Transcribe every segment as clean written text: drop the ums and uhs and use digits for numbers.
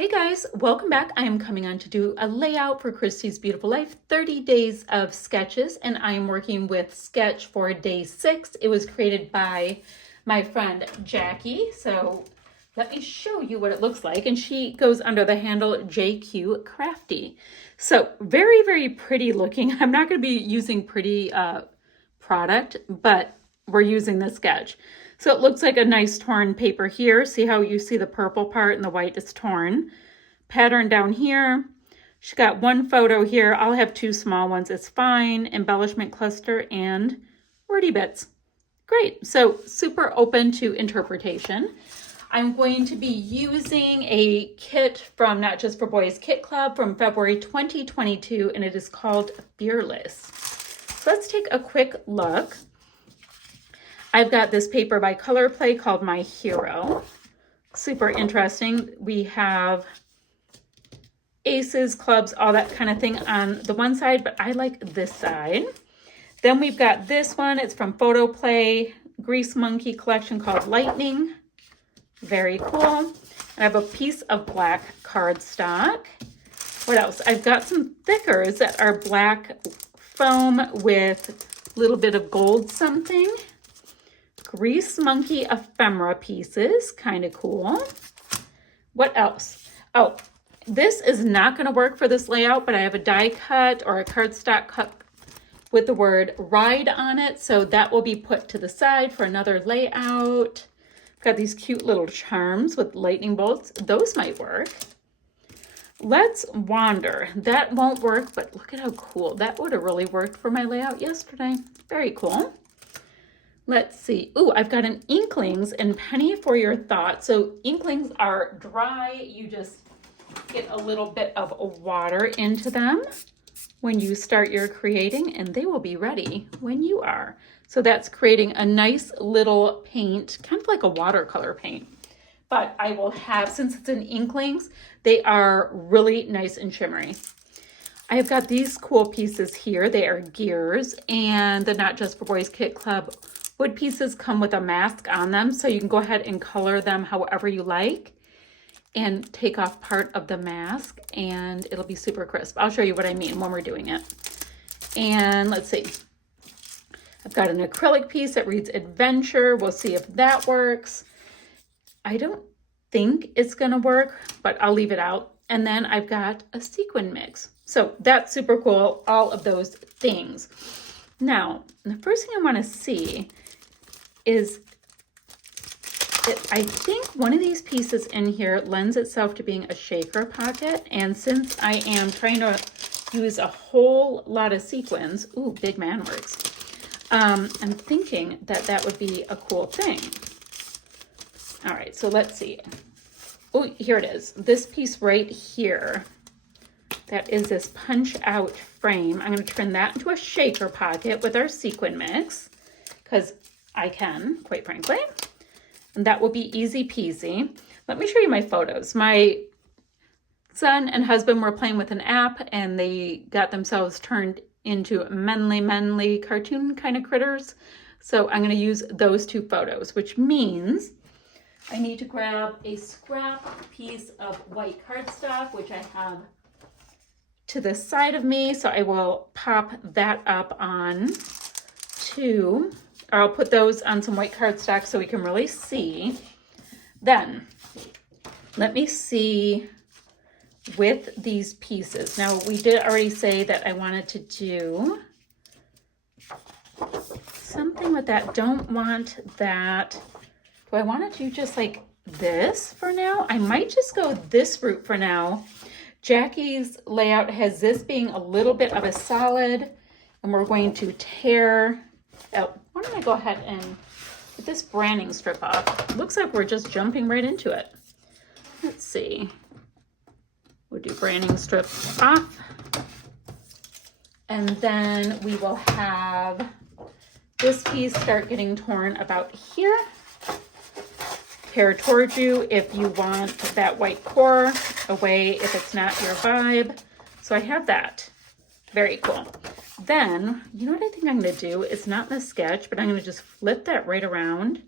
Hey guys, welcome back. I am coming on to do a layout for Christy's Beautiful Life 30 days of sketches, and I am working with sketch for day 6. It was created by my friend Jackie, so let me show you what it looks like, and she goes under the handle JQ Crafty. So very, very pretty looking. I'm not going to be using pretty product, but we're using the sketch. So it looks like a nice torn paper here. See how you see the purple part and the white is torn. Pattern down here. She got one photo here. I'll have two small ones. It's fine. Embellishment cluster and wordy bits. Great. So super open to interpretation. I'm going to be using a kit from Not Just for Boys Kit Club from February 2022, and it is called Fearless. So let's take a quick look. I've got this paper by Color Play called My Hero. Super interesting. We have aces, clubs, all that kind of thing on the one side, but I like this side. Then we've got this one. It's from Photo Play Grease Monkey collection called Lightning. Very cool. I have a piece of black cardstock. What else? I've got some thickers that are black foam with a little bit of gold something. Grease Monkey ephemera pieces, kind of cool. What else? Oh, this is not going to work for this layout, but I have a die cut or a cardstock cut with the word ride on it, so that will be put to the side for another layout. Got these cute little charms with lightning bolts. Those might work. Let's wander. That won't work, but look at how cool. That would have really worked for my layout yesterday. Very cool. Let's see. Ooh, I've got an Inklings and Penny for Your Thoughts. So Inklings are dry. You just get a little bit of water into them when you start your creating, and they will be ready when you are. So that's creating a nice little paint, kind of like a watercolor paint. But I will have, since it's an Inklings, they are really nice and shimmery. I've got these cool pieces here. They are gears, and the Not Just for Boys Kit Club wood pieces come with a mask on them, so you can go ahead and color them however you like and take off part of the mask, and it'll be super crisp. I'll show you what I mean when we're doing it. And let's see. I've got an acrylic piece that reads Adventure. We'll see if that works. I don't think it's going to work, but I'll leave it out. And then I've got a sequin mix. So that's super cool, all of those things. Now, the first thing I want to see is I think one of these pieces in here lends itself to being a shaker pocket. And since I am trying to use a whole lot of sequins, ooh, big man works. I'm thinking that that would be a cool thing. All right, so let's see. Oh, here it is. This piece right here, that is this punch out frame. I'm going to turn that into a shaker pocket with our sequin mix because I can, quite frankly. And that will be easy peasy. Let me show you my photos. My son and husband were playing with an app and they got themselves turned into menly cartoon kind of critters. So I'm going to use those two photos, which means I need to grab a scrap piece of white cardstock, which I have to the side of me. So I will pop that up on to, or I'll put those on some white cardstock so we can really see. Then let me see with these pieces. Now we did already say that I wanted to do something with that. Don't want that. Do I want to do just like this for now? I might just go this route for now. Jackie's layout has this being a little bit of a solid, and we're going to tear out. Why don't I go ahead and get this branding strip off? Looks like we're just jumping right into it. Let's see. We'll do branding strip off. And then we will have this piece start getting torn about here. Tear towards you if you want that white core, away if it's not your vibe. So I have that. Very cool. Then, you know what I think I'm going to do? It's not in the sketch, but I'm going to just flip that right around.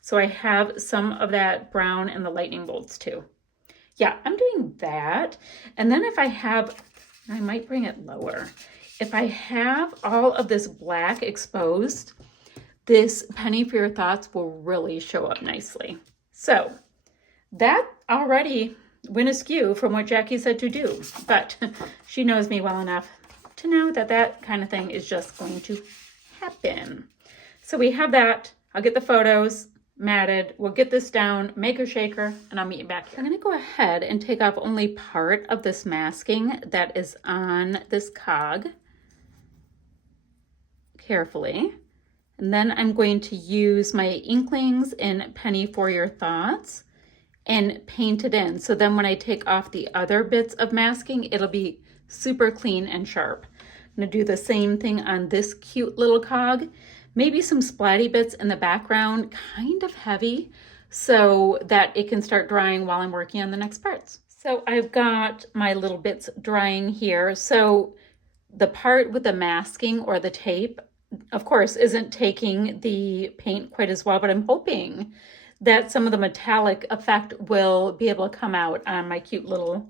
So I have some of that brown and the lightning bolts too. Yeah, I'm doing that. And then if I have, I might bring it lower. If I have all of this black exposed, this Penny for Your Thoughts will really show up nicely. So that already went askew from what Jackie said to do, but she knows me well enough to know that that kind of thing is just going to happen. So we have that. I'll get the photos matted. We'll get this down, make a shaker, and I'll meet you back here. I'm going to go ahead and take off only part of this masking that is on this cog carefully. And then I'm going to use my Inklings in Penny for Your Thoughts and paint it in. So then when I take off the other bits of masking, it'll be super clean and sharp. I'm going to do the same thing on this cute little cog. Maybe some splatty bits in the background, kind of heavy, so that it can start drying while I'm working on the next parts. So I've got my little bits drying here. So the part with the masking or the tape, of course, isn't taking the paint quite as well, but I'm hoping that some of the metallic effect will be able to come out on my cute little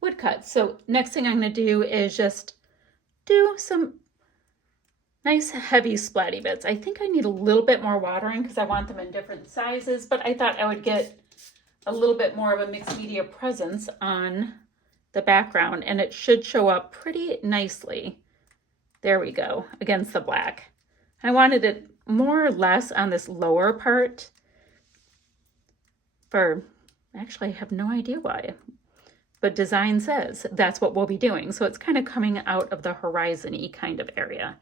woodcuts. So next thing I'm going to do is just do some nice heavy splatty bits. I think I need a little bit more watering because I want them in different sizes, but I thought I would get a little bit more of a mixed media presence on the background, and it should show up pretty nicely. There we go, against the black. I wanted it more or less on this lower part for, actually I have no idea why, but design says that's what we'll be doing. So it's kind of coming out of the horizon-y kind of area.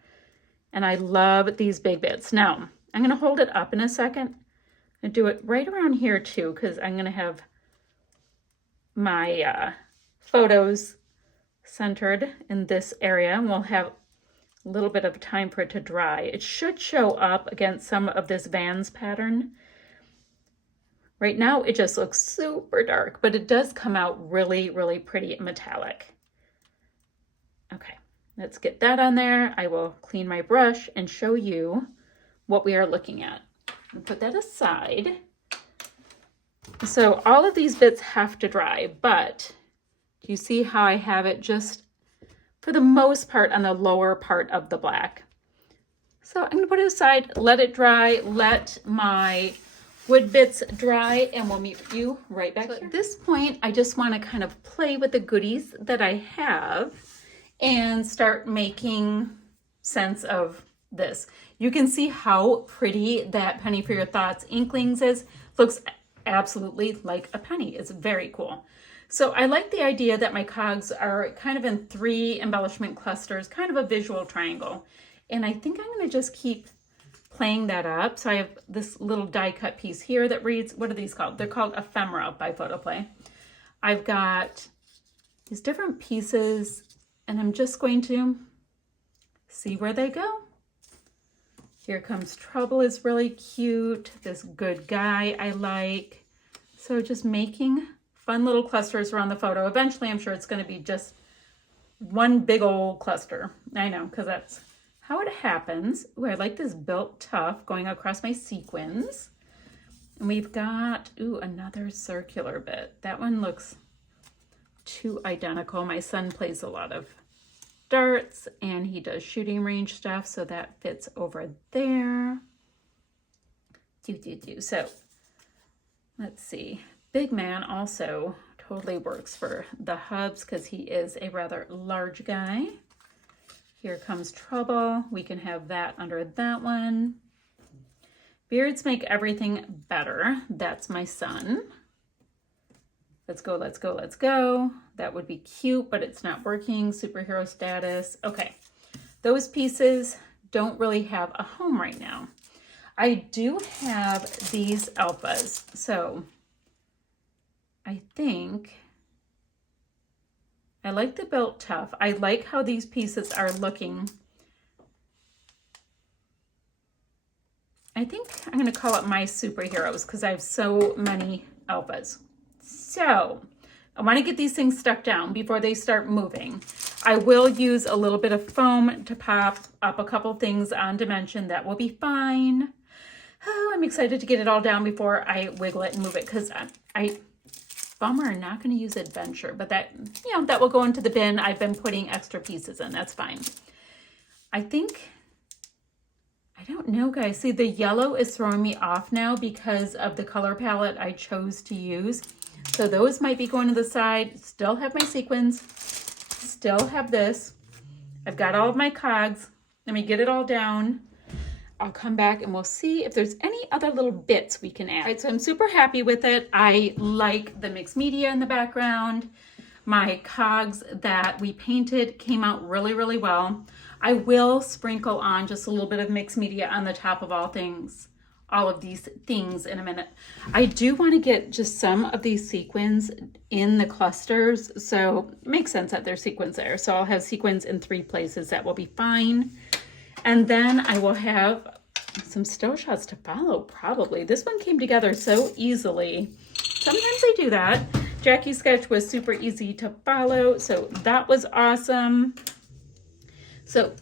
And I love these big bits. Now, I'm going to hold it up in a second and do it right around here too, because I'm going to have my photos centered in this area, and we'll have a little bit of time for it to dry. It should show up against some of this Vans pattern. Right now, it just looks super dark, but it does come out really, really pretty and metallic. Okay. Let's get that on there. I will clean my brush and show you what we are looking at. And put that aside. So all of these bits have to dry, but you see how I have it just for the most part on the lower part of the black. So I'm going to put it aside, let it dry, let my wood bits dry, and we'll meet you right back here. At this point, I just want to kind of play with the goodies that I have and start making sense of this. You can see how pretty that Penny for Your Thoughts Inklings is. Looks absolutely like a penny. It's very cool. So I like the idea that my cogs are kind of in 3 embellishment clusters, kind of a visual triangle. And I think I'm going to just keep playing that up. So I have this little die cut piece here that reads, what are these called? They're called Ephemera by Photoplay. I've got these different pieces, and I'm just going to see where they go. Here Comes Trouble is really cute. This Good Guy I like. So just making fun little clusters around the photo. Eventually, I'm sure it's going to be just one big old cluster. I know, because that's how it happens. Ooh, I like this Built Tough going across my sequins. And we've got, ooh, another circular bit. That one looks too identical. My son plays a lot of darts and he does shooting range stuff, so that fits over there. So let's see. Big Man also totally works for the hubs because he is a rather large guy. Here Comes Trouble. We can have that under that one. Beards Make Everything Better. That's my son. Let's go, let's go, let's go. That would be cute, but it's not working. Superhero Status. Okay, those pieces don't really have a home right now. I do have these alphas, so I think I like the Built Tough. I like how these pieces are looking. I think I'm going to call it my superheroes because I have so many alphas. So I want to get these things stuck down before they start moving. I will use a little bit of foam to pop up a couple things on dimension. That will be fine. Oh, I'm excited to get it all down before I wiggle it and move it because bummer I'm not going to use Adventure, but that, you know, that will go into the bin. I've been putting extra pieces in. That's fine. I think, I don't know, guys. See, the yellow is throwing me off now because of the color palette I chose to use. So those might be going to the side. Still have my sequins. Still have this. I've got all of my cogs. Let me get it all down. I'll come back and we'll see if there's any other little bits we can add. All right, so I'm super happy with it. I like the mixed media in the background. My cogs that we painted came out really, really well. I will sprinkle on just a little bit of mixed media on the top of all of these things in a minute. I do want to get just some of these sequins in the clusters, so it makes sense that there's sequins there. So I'll have sequins in 3 places. That will be fine. And then I will have some still shots to follow, probably. This one came together so easily. Sometimes I do that. Jackie's sketch was super easy to follow, so that was awesome. So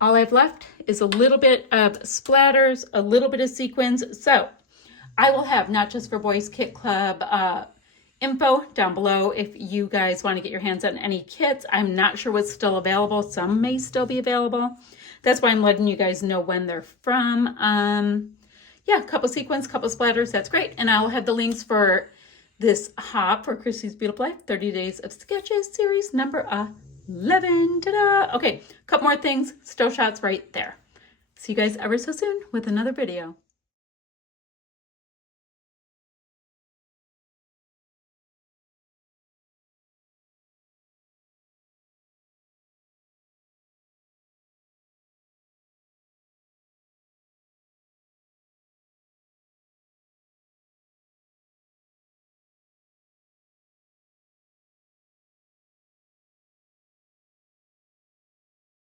all I've left is a little bit of splatters, a little bit of sequins. So I will have Not Just for Boys Kit Club info down below if you guys want to get your hands on any kits. I'm not sure what's still available. Some may still be available. That's why I'm letting you guys know when they're from. Yeah, a couple sequins, couple splatters. That's great. And I'll have the links for this hop for Chrissy's Beautiful Life 30 Days of Sketches series number 11. Ta-da! Okay, a couple more things. Still shots right there. See you guys ever so soon with another video.